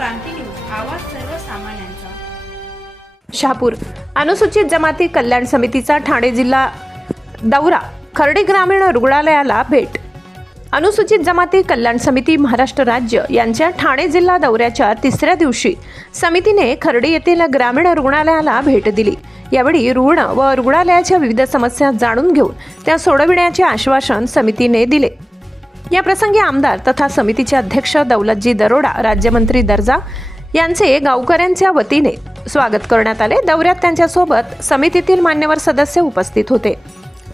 क्रांती news, आवाज सर्वसामान्यांचा। शहापूर अनुसूचित जमाती कल्याण समितीचा ठाणे जिल्हा दौरा, खर्डी ग्रामीण रुग्णालयाला भेट। अनुसूचित जमाती कल्याण समिती महाराष्ट्र राज्य यांच्या ठाणे जिल्हा दौऱ्याच्या तिसऱ्या दिवशी समितीने खर्डी येथील ग्रामीण रुग्णालयाला भेट दिली। यावेळी रुग्ण व रुग्णालयाच्या विविध समस्या जाणून घेऊन त्या सोडविण्याचे आश्वासन समितीने दिले। या प्रसंगी आमदार तथा समितीचे अध्यक्ष दौलतजी दरोडा, राज्यमंत्री दर्जा यांचे गावकऱ्यांच्या वतीने स्वागत करण्यात आले। दौऱ्यात त्यांच्यासोबत समितीतील मान्यवर सदस्य उपस्थित होते।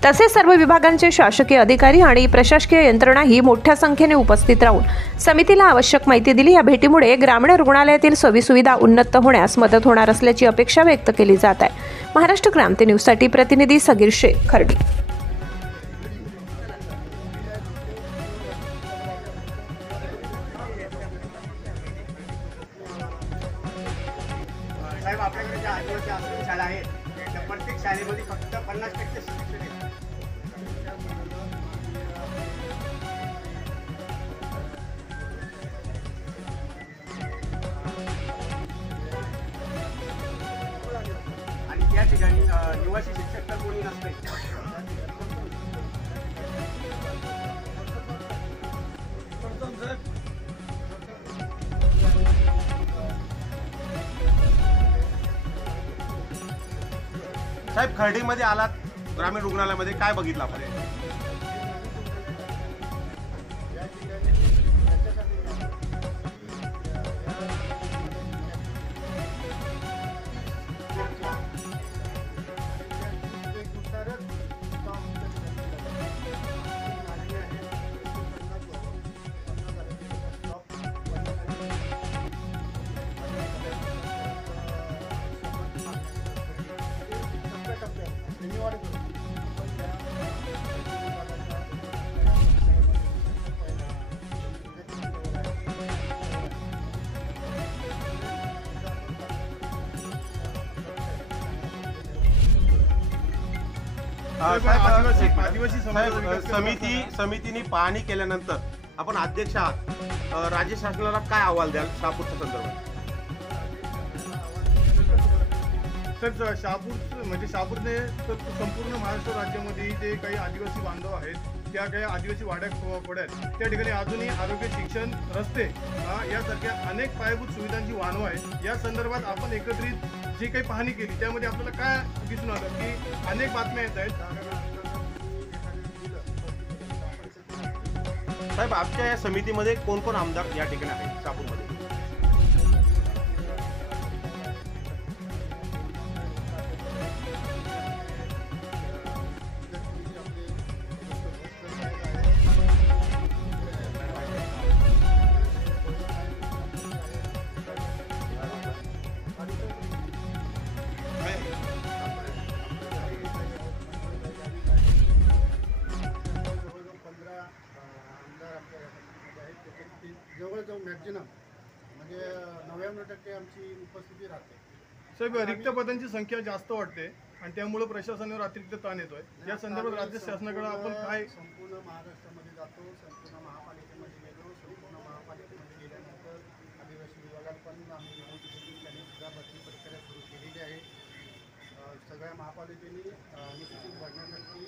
तसेच सर्व विभागांचे शासकीय अधिकारी आणि प्रशासकीय यंत्रणा ही मोठ्या संख्येने उपस्थित राहून समितीला आवश्यक माहिती दिली। या भेटीमुळे ग्रामीण रुग्णालयातील सोयीसुविधा उन्नत होण्यास मदत होणार असल्याची अपेक्षा व्यक्त केली जात आहे। महाराष्ट्र क्रांती न्यूजसाठी प्रतिनिधी सगीर शेख, खर्डी। साहेब, आपल्याकडे ज्या आदिवासी आश्रम शाळा आहेत त्या प्रत्येक शाळेमध्ये फक्त 50% शिक्षक आहेत। आणि त्या ठिकाणी निवासी शिक्षक तर कोणी नसते। साहेब, खर्डीमध्ये आलात, ग्रामीण रुग्णालयामध्ये काय बघितलं आपण? समितीने पाहणी केल्यानंतर आपण अध्यक्ष आहात, राज्य शासनाला काय अहवाल द्याल शहापूरच्या संदर्भात? सर, शहापूर म्हणजे शहापूरने संपूर्ण महाराष्ट्र राज्यामध्ये जे काही आदिवासी बांधव आहेत, त्या काही आदिवासी वाड्यात त्या ठिकाणी अजूनही आरोग्य, शिक्षण, रस्ते यासारख्या अनेक पायाभूत सुविधांची वाहनं आहे। या संदर्भात आपण एकत्रित जी काही पाहणी केली त्यामध्ये आपल्याला काय दिसून आलं की अनेक बातम्या येत आहेत। साहेब, आपल्या या समितीमध्ये कोण कोण आमदार या ठिकाणी आहेत शहापूरमध्ये? जवळजवळ मॅक्झिमम म्हणजे 99% आमची उपस्थिती राहते। साहेब, रिक्त पदांची संख्या जास्त वाटते आणि त्यामुळे प्रशासनावर अतिरिक्त ताण येतोय। या संदर्भात राज्य शासनाकडे आपण काय? संपूर्ण महाराष्ट्रामध्ये जातो, संपूर्ण महापालिकेमध्ये गेलो, संपूर्ण महापालिकेमध्ये गेल्यानंतर आदिवासी विभागात पण आम्ही नमूद केली, त्यांनी सुद्धा भरती प्रक्रिया सुरू केलेली आहे। सगळ्या महापालिकेने अनुसूचित भरण्यासाठी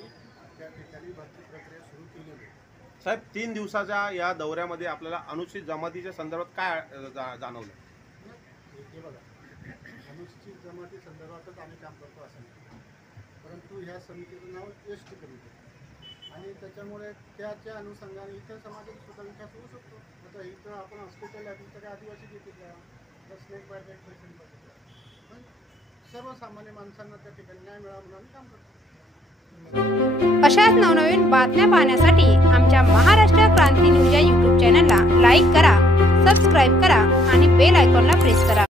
त्या ठिकाणी भरती प्रक्रिया सुरू केलेली आहे। साहेब, 3 दिवसाच्या या दौऱ्यामध्ये आपल्याला अनुसूचित जमातीच्या संदर्भात काय जाणवलं? हे बघा, अनुसूचित जमाती संदर्भातच आम्ही काम करतो असं नाही, परंतु ह्या समितीचं नाव एसटी कमिटी आणि त्याच्यामुळे त्याच्या अनुषंगाने इथं समाजात सुद्धा विकास होऊ शकतो। आता इथं आपण हॉस्पिटल आहे, तिथं काय आदिवासी घेतील का? तर स्नेक बाय नेट पेशंट बघितलं, पण सर्वसामान्य माणसांना त्या ठिकाणी न्याय मिळावा म्हणून आम्ही काम करतो। अशाच नवनवीन बातम्या पाहण्यासाठी आमच्या महाराष्ट्र क्रांती न्यूज या YouTube चॅनलला लाईक करा, सबस्क्राईब करा आणि बेल आयकॉनला प्रेस करा।